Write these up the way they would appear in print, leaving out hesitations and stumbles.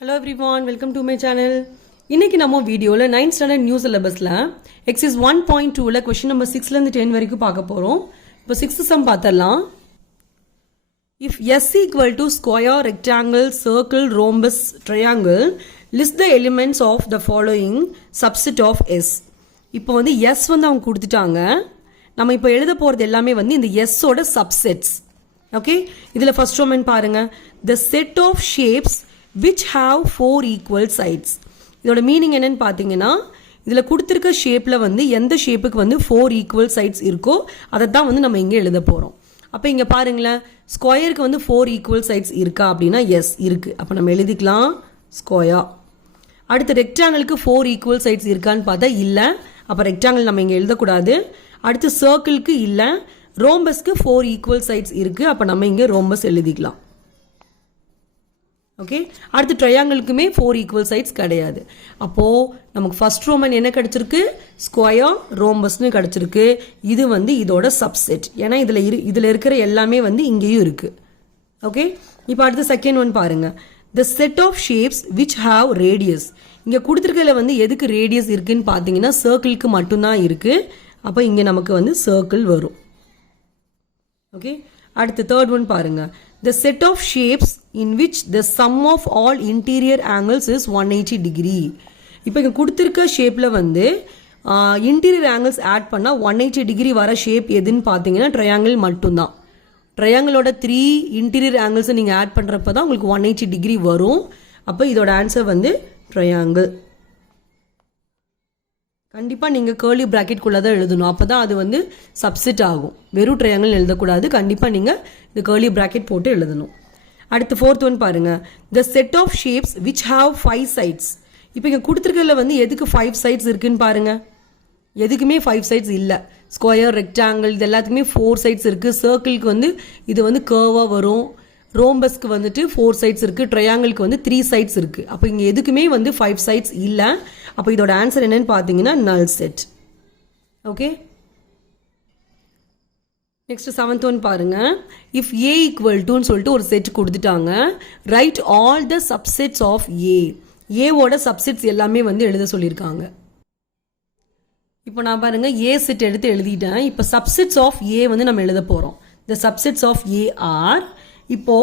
Hello everyone, welcome to my channel. இன்னைக்கு நம்ம வீடியோல 9th ஸ்டாண்டர்ட் நியூ சிலபஸ்ல எக்ஸர்சைஸ் 1.2ல क्वेश्चन நம்பர் 6ல இருந்து 10 வரைக்கும் பார்க்க போறோம். இப்போ 6th சம் பார்த்தறலாம். If S equal to square, rectangle, circle, rhombus, triangle, list the elements of the following subset of S. இப்போ வந்து S வந்து அவங்க கொடுத்துட்டாங்க. நம்ம இப்போ எழுத போறது எல்லாமே வந்து இந்த S ஓட subsets. Okay? இதுல ஃபர்ஸ்ட் ஒன் பாருங்க. The set of shapes which have 4 equal sides. இதோட மீனிங் என்னன்னு பார்த்தீங்கன்னா இதில் கொடுத்துருக்க ஷேப்பில் வந்து எந்த ஷேப்புக்கு வந்து 4 ஈக்குவல் சைட்ஸ் இருக்கோ அதை தான் வந்து நம்ம இங்கே எழுத போகிறோம். அப்போ இங்கே பாருங்களேன், ஸ்கொயருக்கு வந்து 4 ஈக்குவல் சைட்ஸ் இருக்கா அப்படின்னா எஸ் இருக்குது. அப்போ நம்ம எழுதிக்கலாம் ஸ்கொயர். அடுத்து ரெக்டாங்கிளுக்கு 4 ஈக்குவல் சைட்ஸ் இருக்கான்னு பார்த்தா இல்லை. அப்போ ரெக்டாங்கிள் நம்ம இங்கே எழுதக்கூடாது. அடுத்து சர்க்கிளுக்கு இல்லை. ரோம்பஸ்க்கு 4 ஈக்குவல் சைட்ஸ் இருக்குது. அப்போ நம்ம இங்கே ரோம்பஸ் எழுதிக்கலாம். ஓகே, அடுத்து ட்ரையாங்கிளுக்குமே 4 ஈக்குவல் சைட்ஸ் கிடையாது. அப்போது நமக்கு ஃபர்ஸ்ட் ரோமன் என்ன கிடச்சிருக்கு? ஸ்கொயர் ரோம்பஸ்னு கிடச்சிருக்கு. இது வந்து இதோட சப்செட். ஏன்னா இதில் இருக்கிற எல்லாமே வந்து இங்கேயும் இருக்குது. ஓகே, இப்போ அடுத்து செகண்ட் ஒன் பாருங்க. The set of shapes which have radius. இங்கே கொடுத்துருக்கல வந்து எதுக்கு ரேடியஸ் இருக்குன்னு பார்த்தீங்கன்னா சர்க்கிளுக்கு மட்டும்தான் இருக்குது. அப்போ இங்கே நமக்கு வந்து சர்க்கிள் வரும். ஓகே, அடுத்து தேர்ட் ஒன் பாருங்க. The set of shapes in which the sum of all interior angles is 180 degree. இப்போ இங்கே கொடுத்துருக்க ஷேப்பில் வந்து இன்டீரியர் ஆங்கிள்ஸ் ஆட் பண்ணால் 180 டிகிரி வர ஷேப் எதுன்னு பார்த்தீங்கன்னா ட்ரையாங்கிள் மட்டும்தான். ட்ரையாங்கிளோட 3 இன்டீரியர் ஆங்கிள்ஸை நீங்கள் ஆட் பண்ணுறப்ப தான் உங்களுக்கு 180 டிகிரி வரும். அப்போ இதோட ஆன்சர் வந்து ட்ரையாங்கிள். கண்டிப்பாக நீங்கள் கேர்லி ப்ராக்கெட்குள்ளே தான் எழுதணும். அப்போ தான் அது வந்து சப்செட் ஆகும். வெறும் ட்ரையாங்கிள் எழுதக்கூடாது. கண்டிப்பாக நீங்கள் இந்த கேர்லி ப்ராக்கெட் போட்டு எழுதணும். அடுத்து ஃபோர்த் ஒன் பாருங்கள். The set of shapes which have 5 sides. இப்போ இங்கே கொடுத்துருக்கல வந்து எதுக்கு 5 சைட்ஸ் இருக்குன்னு பாருங்கள். எதுக்குமே 5 சைட்ஸ் இல்லை. ஸ்கொயர், ரெக்டாங்கிள் இது எல்லாத்துக்குமே 4 சைட்ஸ் இருக்குது. சர்க்கிளுக்கு வந்து இது வந்து கர்வாக வரும். ரோம்பஸ்க்கு வந்துட்டு 4 சைட்ஸ் இருக்குது. ட்ரையாங்கிளுக்கு வந்து 3 சைட்ஸ் இருக்குது. அப்போ இங்கே எதுக்குமே வந்து 5 சைட்ஸ் இல்லை. அப்போ இதோட ஆன்சர் என்னன்னு பார்த்தீங்கன்னா null set. Okay, next 7th one பாருங்க. இஃப் ஏ ஈக்குவல் டுன்னு சொல்லிட்டு ஒரு செட் கொடுத்துட்டாங்க. Write all the subsets of A. ஏவோட சப்செட்ஸ் எல்லாமே வந்து எழுத சொல்லியிருக்காங்க. இப்போ நான் பாருங்க ஏ செட் எடுத்து எழுதிட்டேன். இப்போ சப்செட்ஸ் ஆஃப் ஏ வந்து நம்ம எழுத போகிறோம். The subsets of A R. இப்போ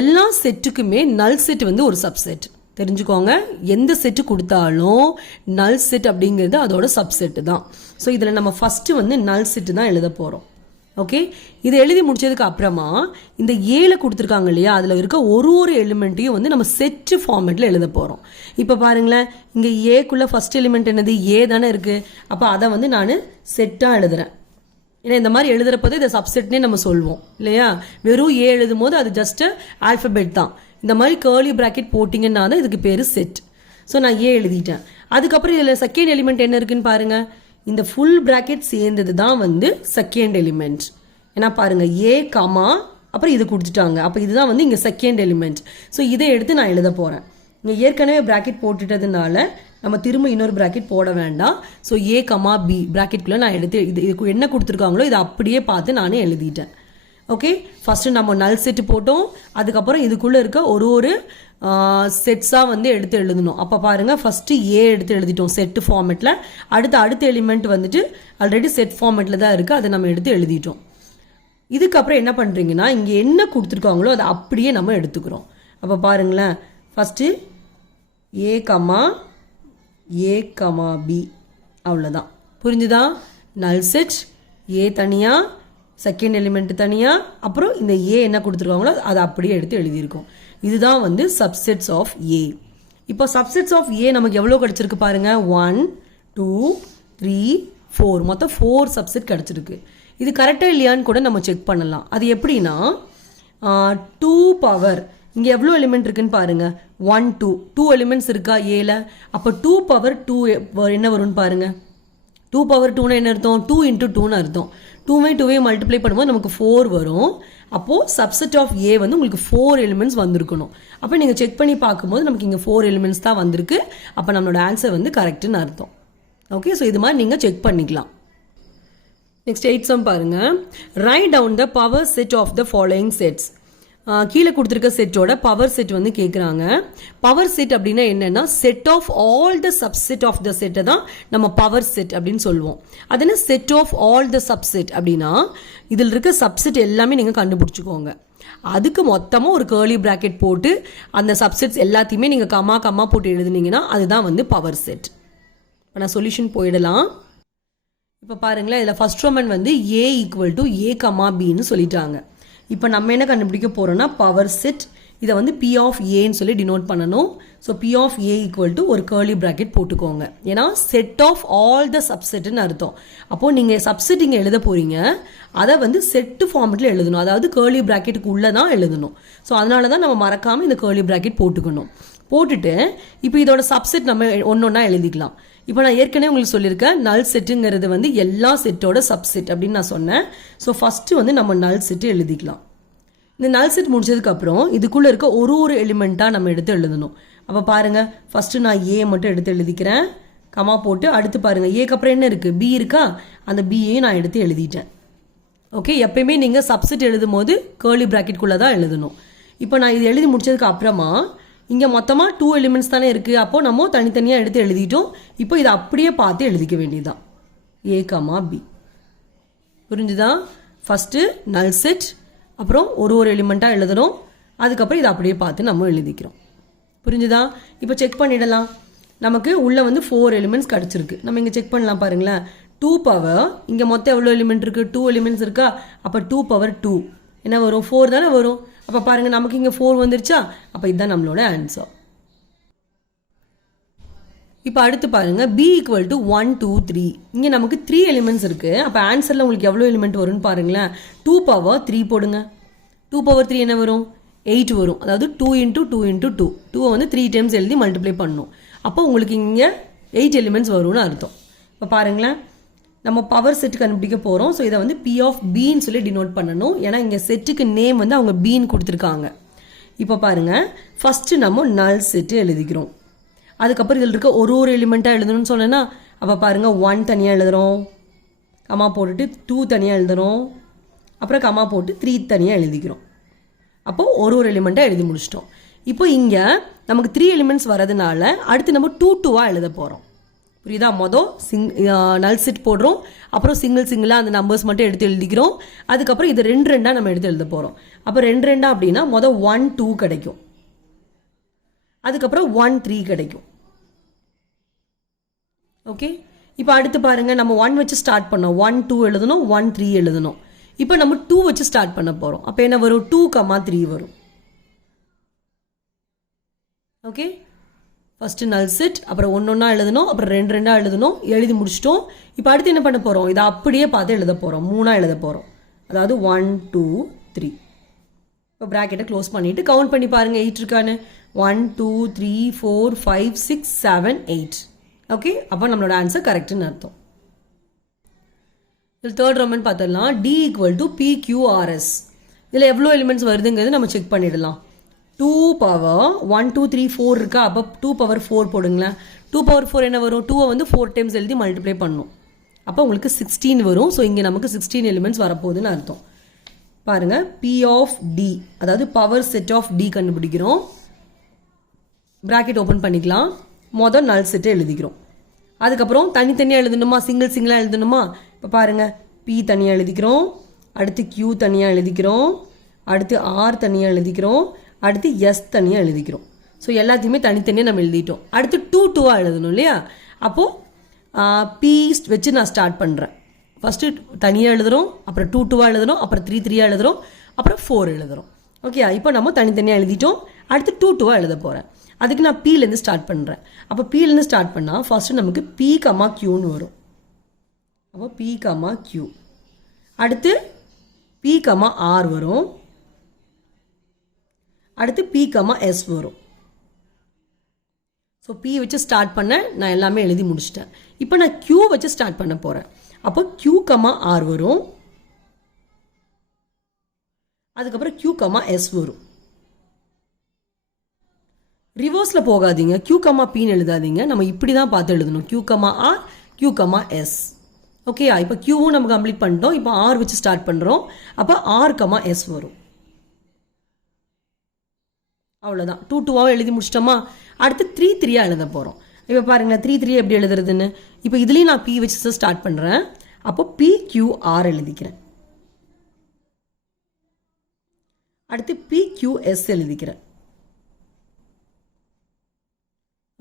எல்லா செட்டுக்குமே நல் செட் வந்து ஒரு சப்செட். தெரிஞ்சுக்கோங்க, எந்த செட்டு கொடுத்தாலும் நல் செட் அப்படிங்கிறது அதோட சப்செட் தான். ஸோ இதில் நம்ம ஃபஸ்ட்டு வந்து நல் செட்டு தான் எழுத போகிறோம். ஓகே, இதை எழுதி முடிச்சதுக்கு அப்புறமா இந்த ஏல கொடுத்துருக்காங்க இல்லையா, அதில் இருக்க ஒரு எலிமெண்ட்டையும் வந்து நம்ம செட்டு ஃபார்மேட்டில் எழுத போகிறோம். இப்போ பாருங்களேன், இங்கே ஏக்குள்ள ஃபர்ஸ்ட் எலிமெண்ட் என்னது? ஏ தானே இருக்குது. அப்போ அதை வந்து நான் செட்டாக எழுதுறேன். ஏன்னா இந்த மாதிரி எழுதுறப்போது இதை சப்செட்னே நம்ம சொல்வோம் இல்லையா. வெறும் ஏ எழுதும் போது அது ஜஸ்ட் ஆல்ஃபபெட் தான். இந்த மாதிரி கேர்லி ப்ராக்கெட் போட்டிங்கன்னா தான் இதுக்கு பேர் செட். ஸோ நான் ஏ எழுதிட்டேன். அதுக்கப்புறம் இதில் செகண்ட் எலிமெண்ட் என்ன இருக்குன்னு பாருங்க. இந்த ஃபுல் ப்ராக்கெட் சேர்ந்தது தான் வந்து செகண்ட் எலிமெண்ட். ஏன்னா பாருங்க ஏ கமா அப்புறம் இது கொடுத்துட்டாங்க. அப்போ இதுதான் வந்து இங்கே செகண்ட் எலிமெண்ட். ஸோ இதை எடுத்து நான் எழுத போகிறேன். இங்கே ஏற்கனவே ப்ராக்கெட் போட்டுட்டதுனால நம்ம திரும்ப இன்னொரு ப்ராக்கெட் போட வேண்டாம். ஸோ ஏ கமா பி ப்ராக்கெட்குள்ளே நான் எடுத்து இது என்ன கொடுத்துருக்காங்களோ இதை அப்படியே பார்த்து நானே எழுதிட்டேன். ஓகே, ஃபஸ்ட்டு நம்ம நல் செட்டு போட்டோம். அதுக்கப்புறம் இதுக்குள்ளே இருக்க ஒரு செட்ஸாக வந்து எடுத்து எழுதணும். அப்போ பாருங்கள், ஃபஸ்ட்டு ஏ எடுத்து எழுதிட்டோம் செட்டு ஃபார்மேட்டில். அடுத்த எலிமெண்ட் வந்துட்டு ஆல்ரெடி செட் ஃபார்மேட்டில் தான் இருக்குது. அதை நம்ம எடுத்து எழுதிட்டோம். இதுக்கப்புறம் என்ன பண்ணுறீங்கன்னா இங்கே என்ன கொடுத்துருக்காங்களோ அதை அப்படியே நம்ம எடுத்துக்கிறோம். அப்போ பாருங்களேன், ஃபஸ்ட்டு ஏ கமா பி, அவ்வளோதான். புரிஞ்சுதா? நல் செட், ஏ தனியாக, செகண்ட் எலிமெண்ட் தனியாக, அப்புறம் இந்த ஏ என்ன கொடுத்துருக்காங்களோ அதை அப்படியே எடுத்து எழுதியிருக்கோம். இதுதான் வந்து சப்செட்ஸ் ஆஃப் ஏ. இப்போ சப்செட்ஸ் ஆஃப் ஏ நமக்கு எவ்வளோ கிடச்சிருக்கு பாருங்க. 1 2 3 4, மொத்தம் 4 சப்செட் கிடச்சிருக்கு. இது கரெக்டாக இல்லையான்னு கூட நம்ம செக் பண்ணலாம். அது எப்படின்னா 2 பவர் இங்கே எவ்வளோ எலிமெண்ட் இருக்குன்னு பாருங்க. 1 2 எலிமெண்ட்ஸ் இருக்கா ஏல. அப்போ 2 பவர் 2 என்ன வரும்னு பாருங்க. 2 பவர் 2னா என்ன அர்த்தம்? 2 × 2ன்னு அர்த்தம். 2 மல்டிப்ளை பண்ணும்போது நமக்கு 4 வரும். அப்போது சப்செட் ஆஃப் ஏ வந்து உங்களுக்கு 4 எலிமெண்ட்ஸ் வந்திருக்கணும். அப்போ நீங்கள் செக் பண்ணி பார்க்கும்போது நமக்கு இங்கே 4 எலிமெண்ட்ஸ் தான் வந்திருக்கு. அப்போ நம்மளோட ஆன்சர் வந்து கரெக்டுன்னு அர்த்தம். ஓகே, ஸோ இது மாதிரி நீங்கள் செக் பண்ணிக்கலாம். நெக்ஸ்ட் 8th சம் பாருங்க. Write down the power set of the following sets. கீழே கொடுத்துருக்க செட்டோட பவர் செட் வந்து கேட்குறாங்க. பவர் செட் அப்படின்னா என்னன்னா set of all the subset of the செட்டை தான் நம்ம பவர் செட் அப்படின்னு சொல்லுவோம். அது என்ன set of all the subset அப்படின்னா இதில் இருக்க சப்செட் எல்லாமே நீங்கள் கண்டுபிடிச்சிக்கோங்க. அதுக்கு மொத்தமாக ஒரு கேர்லி பிராக்கெட் போட்டு அந்த சப்செட்ஸ் எல்லாத்தையுமே நீங்கள் கம்மா போட்டு எழுதுனீங்கன்னா அதுதான் வந்து பவர் செட். இப்போ நான் சொல்யூஷன் போயிடலாம். இப்போ பாருங்களேன், இதில் ஃபர்ஸ்ட் ரோமன் வந்து A = A, Bன்னு சொல்லிட்டாங்க. இப்போ நம்ம என்ன கண்டுபிடிக்க போறோம்னா பவர் செட். இதை வந்து P of Aன்னு சொல்லி டினோட் பண்ணணும். ஸோ P of A = ஒரு கேர்லி பிராக்கெட் போட்டுக்கோங்க. ஏன்னா செட் ஆஃப் ஆல் த சப்செட்னு அர்த்தம். அப்போ நீங்கள் சப்செட் இங்கே எழுத போறீங்க, அதை வந்து செட்டு ஃபார்மெட்டில் எழுதணும். அதாவது கேர்லி பிராக்கெட்டுக்கு உள்ளே தான் எழுதணும். ஸோ அதனால தான் நம்ம மறக்காமல் இந்த கேர்லி பிராக்கெட் போட்டுக்கணும். போட்டுட்டு இப்போ இதோட சப்செட் நம்ம ஒன்றொன்னா எழுதிக்கலாம். இப்போ நான் ஏற்கனவே உங்களுக்கு சொல்லியிருக்கேன், நல் செட்டுங்கிறது வந்து எல்லா செட்டோட சப்செட் அப்படின்னு நான் சொன்னேன். ஸோ ஃபஸ்ட்டு வந்து நம்ம நல் செட்டு எழுதிக்கலாம். இந்த நல் செட் முடிச்சதுக்கப்புறம் இதுக்குள்ளே இருக்க ஒரு எலிமெண்ட்டாக நம்ம எடுத்து எழுதணும். அப்போ பாருங்கள், ஃபஸ்ட்டு நான் ஏ மட்டும் எடுத்து எழுதிக்கிறேன், கமா போட்டு. அடுத்து பாருங்கள், ஏக்கு அப்புறம் என்ன இருக்குது, பி இருக்கா, அந்த பியையும் நான் எடுத்து எழுதிட்டேன். ஓகே, எப்பயுமே நீங்கள் சப்செட் எழுதும் போது கேர்லி பிராக்கெட்குள்ளே தான் எழுதணும். இப்போ நான் இது எழுதி முடிச்சதுக்கு அப்புறமா இங்கே மொத்தமாக 2 எலிமெண்ட்ஸ் தானே இருக்குது. அப்போது நம்ம தனித்தனியாக எடுத்து எழுதிட்டோம். இப்போ இதை அப்படியே பார்த்து எழுதிக்க வேண்டியதுதான், A, B. புரிஞ்சுதா? ஃபஸ்ட்டு நல் செட், அப்புறம் ஒரு எலிமெண்ட்டாக எழுதணும். அதுக்கப்புறம் இதை அப்படியே பார்த்து நம்ம எழுதிக்கிறோம். புரிஞ்சுதா? இப்போ செக் பண்ணிடலாம். நமக்கு உள்ளே வந்து 4 எலிமெண்ட்ஸ் கிடச்சிருக்கு. நம்ம இங்கே செக் பண்ணலாம் பாருங்களேன். 2 பவர், இங்கே மொத்தம் எவ்வளோ எலிமெண்ட் இருக்குது, 2 எலிமெண்ட்ஸ் இருக்கா. அப்போ 2 பவர் 2 என்ன வரும், 4 தானே வரும். அப்போ பாருங்கள், நமக்கு இங்கே 4 வந்துருச்சா. அப்போ இதுதான் நம்மளோட ஆன்சர். இப்போ அடுத்து பாருங்கள், B = 1, 2, 3. இங்கே நமக்கு 3 எலிமெண்ட்ஸ் இருக்குது. அப்போ ஆன்சரில் உங்களுக்கு எவ்வளோ எலிமெண்ட் வரும்னு பாருங்களேன். 2 பவர் 3 போடுங்க. 2 பவர் 3 என்ன வரும், 8 வரும். அதாவது 2 × 2 × 2. 2 வந்து 3 டைம்ஸ் எழுதி மல்டிப்ளை பண்ணணும். அப்போ உங்களுக்கு இங்கே 8 எலிமெண்ட்ஸ் வரும்னு அர்த்தம். இப்போ பாருங்களேன், நம்ம பவர் செட் கண்டுபிடிக்க போகிறோம். ஸோ இதை வந்து P of Bன்னு சொல்லி டினோட் பண்ணணும். ஏன்னா இங்கே செட்டுக்கு நேம் வந்து அவங்க Bன்னு கொடுத்துருக்காங்க. இப்போ பாருங்கள், ஃபஸ்ட்டு நம்ம நல் செட்டு எழுதிக்கிறோம். அதுக்கப்புறம் இதில் இருக்க ஒரு எலிமெண்ட்டாக எழுதணும்னு சொன்னேன்னா, அப்போ பாருங்கள், 1 தனியாக எழுதுகிறோம், கமா போட்டுட்டு 2 தனியாக எழுதுகிறோம், அப்புறம் கமா போட்டு 3 தனியாக எழுதிக்கிறோம். அப்போது ஒரு எலிமெண்ட்டாக எழுதி முடிச்சிட்டோம். இப்போ இங்கே நமக்கு 3 எலிமெண்ட்ஸ் வரதுனால அடுத்து நம்ம 2 எழுத போகிறோம். புரியுதா? நல் செட் போடுறோம், அப்புறம் சிங்கிளாக அந்த நம்பர்ஸ் மட்டும் எடுத்து எழுதிக்கிறோம். அதுக்கப்புறம் இது 2 நம்ம எடுத்து எழுத போகிறோம். அப்போ 2 அப்படின்னா 1, 2 கிடைக்கும். அதுக்கப்புறம் 1, 3 கிடைக்கும். ஓகே, இப்போ அடுத்து பாருங்க, நம்ம 1 வச்சு ஸ்டார்ட் பண்ணோம், 1, 2 எழுதணும், 1, 3 எழுதணும். இப்போ நம்ம 2 வச்சு ஸ்டார்ட் பண்ண போகிறோம். அப்போ என்ன வரும், 2, 3 வரும். ஓகே, ஃபஸ்ட்டு நல் செட், அப்புறம் ஒன்றா எழுதணும், அப்புறம் 2 எழுதணும், எழுதி முடிச்சிட்டோம். இப்போ அடுத்து என்ன பண்ண போகிறோம், இதை அப்படியே பார்த்து எழுத போகிறோம், 3 எழுத போகிறோம். அதாவது 1, 2, 3. இப்போ ப்ராக்கெட்டை க்ளோஸ் பண்ணிவிட்டு கவுண்ட் பண்ணி பாருங்கள், 8 இருக்கான்னு. 1, 2, 3, 4, 5, 6, 7, 8. ஓகே, அப்போ நம்மளோட ஆன்சர் கரெக்டுன்னு அர்த்தம். இதில் தேர்ட் ரோமன் பார்த்துடலாம். D = PQRS. இதில் எவ்வளோ எலிமெண்ட்ஸ் வருதுங்கிறது நம்ம செக் பண்ணிடலாம். 2 பவர் 1, 2, 3, 4 இருக்கா. அப்போ 2 பவர் 4 போடுங்களேன். 2 பவர் 4 என்ன வரும், 2 வந்து 4 டைம்ஸ் எழுதி மல்டிப்ளை பண்ணணும். அப்போ உங்களுக்கு 16 வரும். ஸோ இங்கே நமக்கு 16 எலிமெண்ட்ஸ் வரப்போகுதுன்னு அர்த்தம். பாருங்கள், P of D, அதாவது பவர் செட் ஆஃப் D கண்டுபிடிக்கிறோம். ப்ராக்கெட் ஓப்பன் பண்ணிக்கலாம். மொதல் நல் செட்டை எழுதிக்கிறோம். அதுக்கப்புறம் தனித்தனியாக எழுதணுமா, சிங்கிளாக எழுதணுமா. இப்போ பாருங்கள், P தனியாக எழுதிக்கிறோம், அடுத்து Q தனியாக எழுதிக்கிறோம், அடுத்து R தனியாக எழுதிக்கிறோம், அடுத்து S தனியாக எழுதிக்கிறோம். ஸோ எல்லாத்தையுமே தனித்தனியாக நம்ம எழுதிட்டோம். அடுத்து 2 எழுதணும் இல்லையா. அப்போது P வச்சு நான் ஸ்டார்ட் பண்ணுறேன். ஃபஸ்ட்டு தனியாக எழுதுகிறோம், அப்புறம் 2 எழுதுகிறோம், அப்புறம் 3 எழுதுகிறோம், அப்புறம் 4 எழுதுகிறோம். ஓகே, இப்போ நம்ம தனித்தனியாக எழுதிட்டோம். அடுத்து 2 எழுத போகிறேன். அதுக்கு நான் Pலேருந்து ஸ்டார்ட் பண்ணுறேன். அப்போ Pலேருந்து ஸ்டார்ட் பண்ணால் ஃபஸ்ட்டு நமக்கு P, Qன்னு வரும். அப்போ P, Q. அடுத்து P, R வரும். அடுத்து P, S வரும். ஸோ P வச்சு ஸ்டார்ட் பண்ண நான் எல்லாமே எழுதி முடிச்சிட்டேன். இப்போ நான் Q வச்சு ஸ்டார்ட் பண்ண போகிறேன். அப்போ Q, R வரும். அதுக்கப்புறம் Q, S வரும். ரிவர்ஸில் போகாதீங்க, Q, Pன்னு எழுதாதீங்க. நம்ம இப்படி தான் பார்த்து எழுதணும், Q, R, Q, S. Okay, இப்போ Qவும் நம்ம கம்ப்ளீட் பண்ணிட்டோம். இப்போ R வச்சு ஸ்டார்ட் பண்ணுறோம். அப்போ R, S வரும். அவ்வளோதான். 2 2 எழுதி முடிச்சிட்டோமா? அடுத்து 3 3 எழுத போகிறோம். இப்போ பாருங்களேன் 3 3 எப்படி எழுதுறதுன்னு. இப்போ இதுலேயும் நான் P வச்சு ஸ்டார்ட் பண்ணுறேன். அப்போ PQR எழுதிக்கிறேன். அடுத்து PQS எழுதிக்கிறேன்.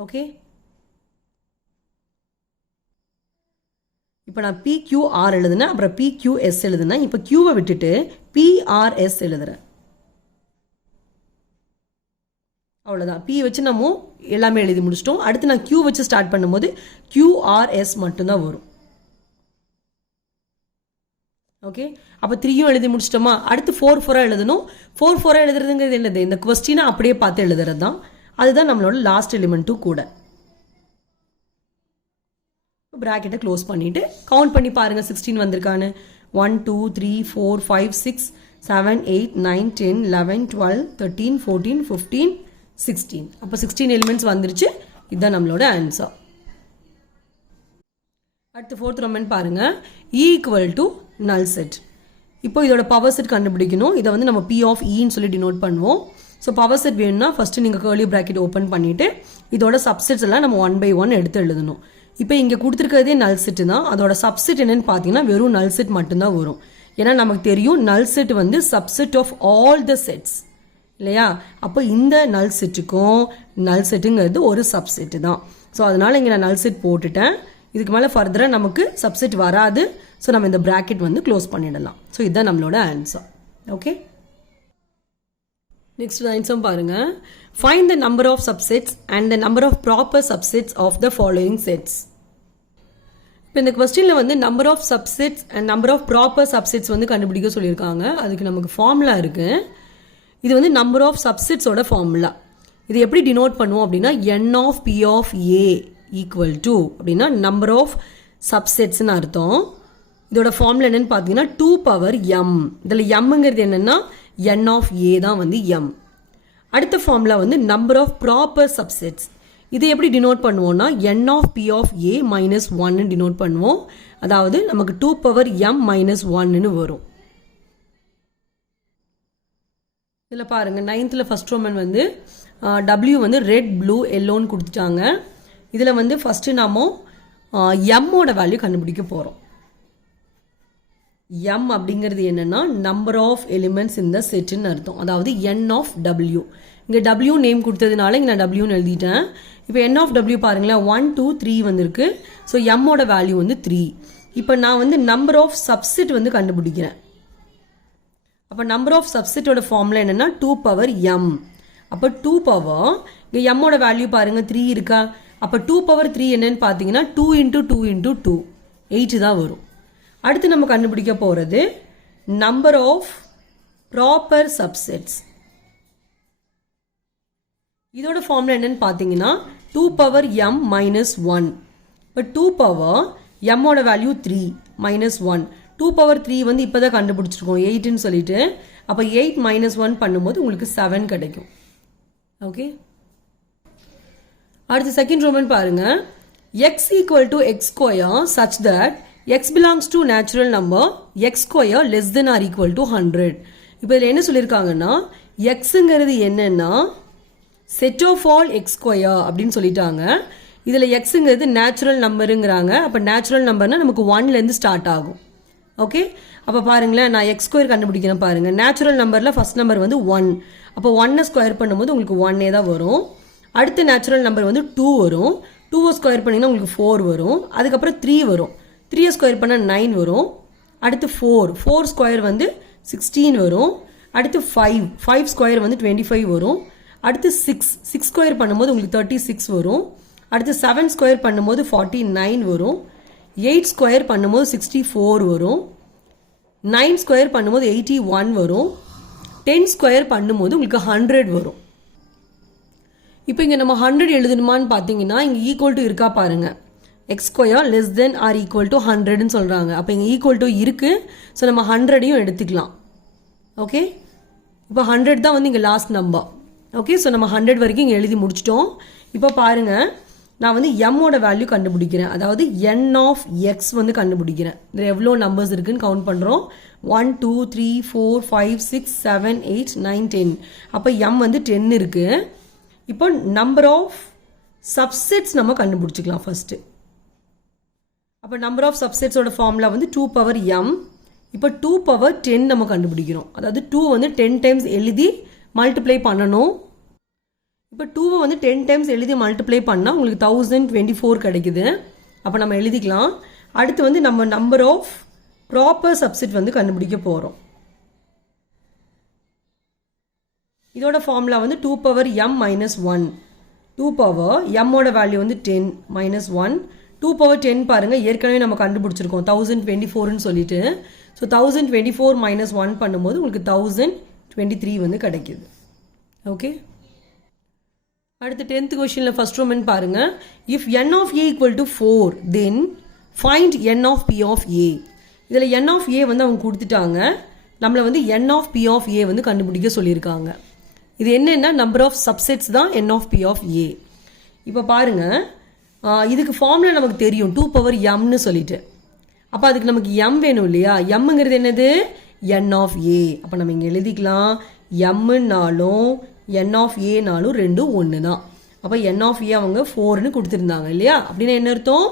ஓகே, இப்போ நான் PQR எழுதுனேன், அப்புறம் PQS எழுதுனேன். இப்போ Qவை விட்டுட்டு PRS எழுதுறேன். அவ்வளோதான். P வச்சு நம்ம எல்லாமே எழுதி முடிச்சிட்டோம். அடுத்து நான் Q வச்சு ஸ்டார்ட் பண்ணும்போது QRS மட்டும்தான் வரும். ஓகே, அப்போ 3யும் எழுதி முடிச்சிட்டோமா? அடுத்து 4 4 எழுதணும். 4 4 எழுதுறதுங்கிறது என்னது? இந்த கொஸ்டினை அப்படியே பார்த்து எழுதுறது தான். அதுதான் நம்மளோட லாஸ்ட் எலிமெண்ட்டும் கூட. ப்ராக்கெட்டை க்ளோஸ் பண்ணிவிட்டு கவுண்ட் பண்ணி பாருங்கள் 16 வந்திருக்கான்னு. 1 2 3 4 5 6 7 8 9 10 11 12 13 14 15 16. அப்போ 16 எலிமெண்ட்ஸ் வந்துருச்சு. இதுதான் நம்மளோட ஆன்சர். அடுத்து 4th ரோமன் பாருங்கள். E = நல் செட். இப்போ இதோட பவர் செட் கண்டுபிடிக்கணும். இதை வந்து நம்ம P of Eன்னு சொல்லி டினோட் பண்ணுவோம். ஸோ பவர் செட் வேணும்னா ஃபஸ்ட்டு நீங்கள் கர்லி ப்ராக்கெட் ஓப்பன் பண்ணிவிட்டு இதோட சப்செட்ஸ் எல்லாம் நம்ம 1 by 1 எடுத்து எழுதணும். இப்போ இங்கே கொடுத்துருக்கிறதே நல் செட்டு தான். அதோட சப்செட் என்னன்னு பார்த்தீங்கன்னா வெறும் நல் செட் மட்டும்தான் வரும். ஏன்னா நமக்கு தெரியும் நல் செட் வந்து subset of all the sets இல்லையா? அப்போ இந்த நல் செட்டுக்கும் நல் செட்டுங்கிறது ஒரு சப்செட்டு தான். ஸோ அதனால் இங்கே நான் நல் செட் போட்டுட்டேன். இதுக்கு மேலே ஃபர்தராக நமக்கு சப்செட் வராது. ஸோ நம்ம இந்த ப்ராக்கெட் வந்து க்ளோஸ் பண்ணிடலாம். ஸோ இதுதான் நம்மளோட ஆன்சர். ஓகே, நெக்ஸ்ட் ஆன்சர் பாருங்க. Find the number of subsets and the number of proper subsets of the following sets. இப்போ இந்த கொஸ்டினில் வந்து number of subsets and number of proper subsets வந்து கண்டுபிடிக்க சொல்லியிருக்காங்க. அதுக்கு நமக்கு ஃபார்முலா இருக்குது. இது வந்து நம்பர் ஆஃப் சப்செட்ஸோட ஃபார்முலா. இது எப்படி டினோட் பண்ணுவோம் அப்படின்னா n of P of A equal to அப்படின்னா நம்பர் ஆஃப் சப்செட்ஸ்னு அர்த்தம். இதோட ஃபார்முலா என்னன்னு பார்த்தீங்கன்னா 2 பவர் m. இதில் mங்கிறது என்னென்னா n of A தான் வந்து m. அடுத்த ஃபார்முலா வந்து நம்பர் ஆஃப் ப்ராப்பர் சப்செட்ஸ். இதை எப்படி டினோட் பண்ணுவோம்னா n of P of A minus 1 denote பண்ணுவோம். அதாவது நமக்கு 2 பவர் m minus 1ன்னு வரும். இதில் பாருங்கள் 9th ஃபர்ஸ்ட் ரோமன் வந்து W வந்து ரெட் ப்ளூ எல்லோன்னு கொடுத்துட்டாங்க. இதில் வந்து ஃபஸ்ட்டு நாம எம்மோட வேல்யூ கண்டுபிடிக்க போகிறோம். m அப்படிங்கிறது என்னன்னா நம்பர் ஆஃப் எலிமெண்ட்ஸ் இந்த செட்டுன்னு அர்த்தம். அதாவது n of W. இங்கே W நேம் கொடுத்ததுனால இங்கே நான் Wன்னு எழுதிட்டேன். இப்போ n of W பாருங்களேன் 1 2 3 வந்திருக்கு. ஸோ எம்மோட வேல்யூ வந்து 3. இப்போ நான் வந்து நம்பர் ஆஃப் சப்செட் வந்து கண்டுபிடிக்கிறேன். அப்போ நம்பர் ஆஃப் சப்செட்டோட ஃபார்முலா என்னென்னா 2 பவர் m. அப்போ 2 பவர் இங்கே எம்மோட வேல்யூ பாருங்கள் 3 இருக்கா? அப்போ 2 பவர் 3 என்னன்னு பார்த்தீங்கன்னா 2 × 2 × 2 8 தான் வரும். அடுத்து நம்ம கண்டுபிடிக்க போகிறது நம்பர் ஆஃப் ப்ராப்பர் சப்செட்ஸ். இதோட ஃபார்முலா என்னன்னு பார்த்தீங்கன்னா 2 பவர் m minus 1. இப்போ 2 பவர் mோட வேல்யூ 3 minus 1. 2 பவர் 3 வந்து இப்போ தான் கண்டுபிடிச்சிருக்கோம் 8ன்னு சொல்லிட்டு. அப்போ 8 minus 1 பண்ணும்போது உங்களுக்கு 7 கிடைக்கும். ஓகே, அடுத்து செகண்ட் ரோமன் பாருங்க. x equal to x square such that x belongs to natural number x square less than or equal to 100. இப்போ இதில் என்ன சொல்லியிருக்காங்கன்னா xங்கிறது என்னன்னா set of all x square அப்படின்னு சொல்லிட்டாங்க. இதில் xங்கிறது நேச்சுரல் நம்பருங்கிறாங்க. அப்போ நேச்சுரல் நம்பர்னா நமக்கு 1லேருந்து ஸ்டார்ட் ஆகும். ஓகே, அப்போ பாருங்களேன் நான் x ஸ்கொயர் கண்டுபிடிக்கிறேன் பாருங்கள். நேச்சுரல் நம்பரில் ஃபர்ஸ்ட் நம்பர் வந்து 1. அப்போ 1 ஸ்கொயர் பண்ணும்போது உங்களுக்கு 1 தான் வரும். அடுத்த நேச்சுரல் நம்பர் வந்து 2 வரும். 2 ஸ்கொயர் பண்ணிங்கன்னா உங்களுக்கு 4 வரும். அதுக்கப்புறம் 3 வரும். 3 ஸ்கொயர் பண்ணால் 9 வரும். அடுத்து 4 ஸ்கொயர் வந்து 16 வரும். அடுத்து 5 ஸ்கொயர் வந்து 25 வரும். அடுத்து 6 ஸ்கொயர் பண்ணும்போது உங்களுக்கு 36 வரும். அடுத்து 7 ஸ்கொயர் பண்ணும்போது 49 வரும். 8 ஸ்கொயர் பண்ணும்போது 64 வரும். 9 ஸ்கொயர் பண்ணும்போது 81 வரும். 10 ஸ்கொயர் பண்ணும்போது உங்களுக்கு 100 வரும். இப்போ இங்கே நம்ம 100 எழுதணுமான்னு பார்த்தீங்கன்னா இங்கே ஈக்குவல் டு இருக்கா பாருங்க. X square less than or equal to 100ன்னு சொல்கிறாங்க. அப்போ இங்கே ஈக்குவல் டு இருக்குது. ஸோ நம்ம 100ஐயும் எடுத்துக்கலாம். ஓகே, இப்போ 100 தான் வந்து இங்கே லாஸ்ட் நம்பர். ஓகே, ஸோ நம்ம 100 வரைக்கும் இங்கே எழுதி முடிச்சிட்டோம். இப்போ பாருங்கள் நான் வந்து எம்மோட வேல்யூ கண்டுபிடிக்கிறேன், அதாவது என் ஆஃப் எக்ஸ் வந்து கண்டுபிடிக்கிறேன். இதில் எவ்வளோ நம்பர்ஸ் இருக்குன்னு கவுண்ட் பண்ணுறோம். 1 2 3 4 5 6 7 8 9 10. அப்போ எம் வந்து 10 இருக்கு. இப்போ நம்பர் ஆஃப் சப்செட்ஸ் நம்ம கண்டுபிடிச்சிக்கலாம் ஃபர்ஸ்ட். அப்போ நம்பர் ஆஃப் சப்செட்ஸோட ஃபார்முலா வந்து 2 பவர் எம். இப்போ 2 பவர் 10 நம்ம கண்டுபிடிக்கிறோம். அதாவது 2 வந்து 10 டைம்ஸ் எழுதி மல்டிப்ளை பண்ணணும். இப்போ 2 வந்து 10 டைம்ஸ் எழுதி மல்டிப்ளை பண்ணால் உங்களுக்கு 1024 கிடைக்குது. அப்போ நம்ம எழுதிக்கலாம். அடுத்து வந்து நம்ம நம்பர் ஆஃப் ப்ராப்பர் சப்செட் வந்து கண்டுபிடிக்க போகிறோம். இதோட ஃபார்முலா வந்து 2 பவர் எம் மைனஸ் 1. 2 பவர் எம்மோட வேல்யூ வந்து 10 மைனஸ் 1. 2 பவர் 10 பாருங்கள், ஏற்கனவே நம்ம கண்டுபிடிச்சிருக்கோம் 1024ன்னு சொல்லிட்டு. ஸோ 1024 மைனஸ் 1 பண்ணும்போது உங்களுக்கு 1023 வந்து கிடைக்குது. ஓகே, அடுத்து 10th கொஸ்டினில் ஃபர்ஸ்ட் ரோமன் பாருங்க. If n of a equal to 4 then find n of p of a. இதில் n ஆஃப் a வந்து அவங்க கொடுத்துட்டாங்க, நம்மளை வந்து n of p of a வந்து கண்டுபிடிக்க சொல்லியிருக்காங்க. இது என்னென்னா நம்பர் ஆஃப் சப்செட்ஸ் தான் n of p of a. இப்போ பாருங்க, இதுக்கு ஃபார்முலா நமக்கு தெரியும் 2 பவர் mன்னு சொல்லிட்டு. அப்போ அதுக்கு நமக்கு m வேணும் இல்லையா? mங்கிறது என்னது? n of a. அப்போ நம்ம இங்கே எழுதிக்கலாம், mனாலும் n ஆஃப் ஏனாலும் ரெண்டும் ஒன்று தான். அப்போ n ஆஃப் ஏ அவங்க 4ன்னு கொடுத்துருந்தாங்க இல்லையா? அப்படின்னா என்ன அர்த்தம்?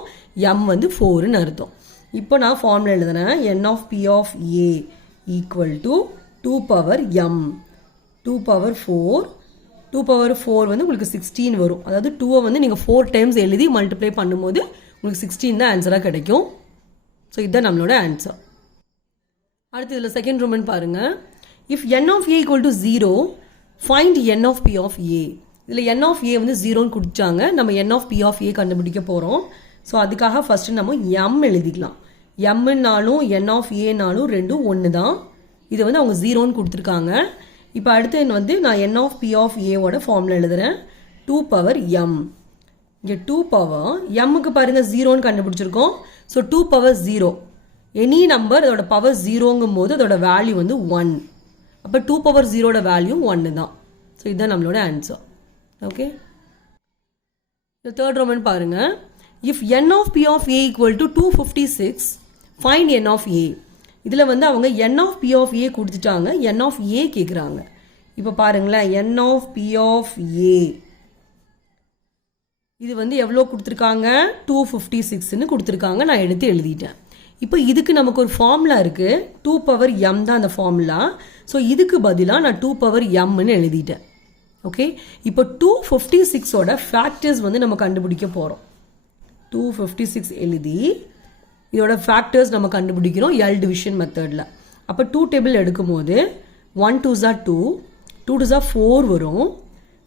m வந்து 4ன்னு அர்த்தம். இப்போ நான் ஃபார்முலா எழுதுனேன், n of p of A equal to 2 power m. 2 power 4. 2 power 4 வந்து உங்களுக்கு 16 வரும். அதாவது 2 வந்து நீங்கள் 4 டைம்ஸ் எழுதி மல்டிப்ளை பண்ணும்போது உங்களுக்கு 16 தான் ஆன்சராக கிடைக்கும். ஸோ இதுதான் நம்மளோட ஆன்சர். அடுத்து இதில் செகண்ட் ரோமன் பாருங்க. If n of A equal to 0 find n of p of a. இதில் n ஆஃப் a வந்து 0ன்னு கொடுத்தாங்க, நம்ம n of p of a கண்டுபிடிக்க போகிறோம். ஸோ அதுக்காக ஃபஸ்ட்டு நம்ம m எழுதிக்கலாம். mனாலும் n ஆஃப் ஏனாலும் ரெண்டும் ஒன்று தான். இது வந்து அவங்க 0ன்னு கொடுத்துருக்காங்க. இப்போ அடுத்து வந்து நான் n ஆஃப் p ஆஃப் ஏவோட ஃபார்முலா எழுதுகிறேன். 2 பவர் m. இங்கே 2 பவர் mக்கு பாருங்கள் 0ன்னு கண்டுபிடிச்சிருக்கோம். ஸோ 2 பவர் 0, எனி நம்பர் அதோட பவர் 0ங்கும் போது அதோட வேல்யூ வந்து 1. அப்போ 2 பவர் 0ட வேல்யூ 1 தான். ஸோ இதுதான் நம்மளோட ஆன்சர். ஓகே, இந்த தேர்ட் ரோமன் பாருங்க. If n of p of a equal to 256 find n of a. இதில் வந்து அவங்க n of p of a கொடுத்துட்டாங்க, n ஆஃப் a கேட்குறாங்க. இப்போ பாருங்களேன், n of p of a இது வந்து எவ்வளோ கொடுத்துருக்காங்க? 256ன்னு கொடுத்துருக்காங்க. நான் எடுத்து எழுதிட்டேன். இப்போ இதுக்கு நமக்கு ஒரு ஃபார்முலா இருக்குது, 2 பவர் m தான் அந்த ஃபார்முலா. ஸோ இதுக்கு பதிலாக நான் 2 பவர் mன்னு எழுதிட்டேன். ஓகே, இப்போ 256ஓட ஃபேக்டர்ஸ் வந்து நம்ம கண்டுபிடிக்க போகிறோம். 256 எழுதி இதோட ஃபேக்டர்ஸ் நம்ம கண்டுபிடிக்கிறோம் எல் டிவிஷன் மெத்தடில். அப்போ 2 டேபிள் எடுக்கும் போது 1 2s are 2, 2 2s are 4 வரும்.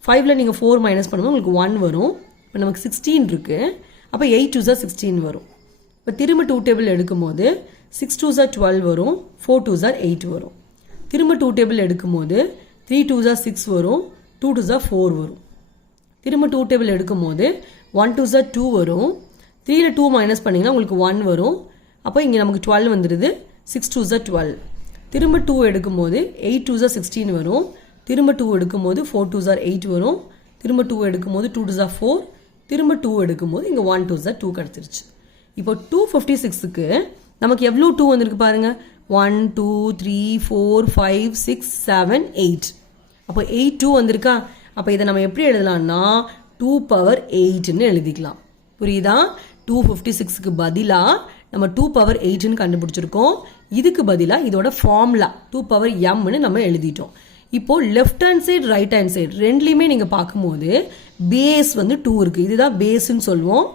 5ல் நீங்கள் 4 மைனஸ் பண்ணும்போது உங்களுக்கு 1 வரும். இப்போ நமக்கு 16 இருக்குது. அப்போ 8 2s are 16 வரும். இப்போ திரும்ப 2 டேபிள் எடுக்கும் போது 6 2s are 12 வரும், 4 2s are 8 வரும். திரும்ப 2 டேபிள் எடுக்கும் போது 3 2s are 6 வரும், 2 2s are 4 வரும். திரும்ப 2 டேபிள் எடுக்கும் போது 1 2s are 2 வரும். 3ல் 2 மைனஸ் பண்ணிங்கன்னா உங்களுக்கு 1 வரும். அப்போ இங்கே நமக்கு 12 வந்துடுது. 6 2s are 12. திரும்ப 2 எடுக்கும் போது 8 2s are 16 வரும். திரும்ப 2 எடுக்கும் போது 4 2s are 8 வரும். திரும்ப 2 எடுக்கும் போது 2 2s are 4. திரும்ப 2 எடுக்கும் போது இங்கே 1 2s are 2 கிடச்சிருச்சு. இப்போ 256க்கு நமக்கு எவ்வளோ 2 வந்திருக்கு பாருங்க. 1 2 3 4 5 6 7 8. அப்போ 8 2 வந்திருக்கா? அப்போ இதை நம்ம எப்படி எழுதலாம்னா 2 பவர் 8ன்னு எழுதிக்கலாம். புரியுதா? 256க்கு பதிலாக நம்ம 2 பவர் 8ன்னு கண்டுபிடிச்சிருக்கோம். இதுக்கு பதிலாக இதோட ஃபார்முலா 2 பவர் mன்னு நம்ம எழுதிட்டோம். இப்போ left hand side right hand side ரெண்டுலேயுமே நீங்கள் பார்க்கும்போது பேஸ் வந்து 2 இருக்குது. இதுதான் பேஸ்ன்னு சொல்லுவோம்.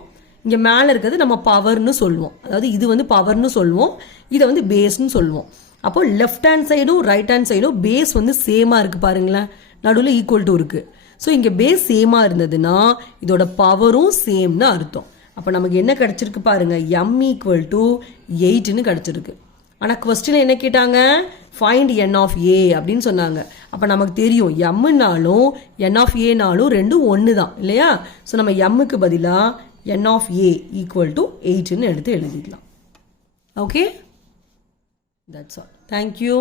இங்கே மேலே இருக்கிறது நம்ம பவர்னு சொல்லுவோம். அதாவது இது வந்து பவர்னு சொல்லுவோம், இதை வந்து பேஸ்ன்னு சொல்லுவோம். அப்போ லெஃப்ட் ஹேண்ட் சைடும் ரைட் ஹேண்ட் சைடும் பேஸ் வந்து சேமாக இருக்குது பாருங்களேன், நடுவில் ஈக்குவல் டு இருக்குது. ஸோ இங்கே பேஸ் சேமாக இருந்ததுன்னா இதோட பவரும் சேம்னு அர்த்தம். அப்போ நமக்கு என்ன கிடச்சிருக்கு பாருங்க, m ஈக்குவல் டு 8ன்னு கிடச்சிருக்கு. ஆனால் கொஸ்டின் என்ன கேட்டாங்க? ஃபைண்ட் n ஆஃப் a அப்படின்னு சொன்னாங்க. அப்போ நமக்கு தெரியும் mனாலும் n ஆஃப் ஏனாலும் ரெண்டும் ஒன்று தான் இல்லையா? ஸோ நம்ம mக்கு பதிலாக n of a equal to 8ன்னு எடுத்து எழுதிக்கலாம். Okay, that's all. தேங்க்யூ.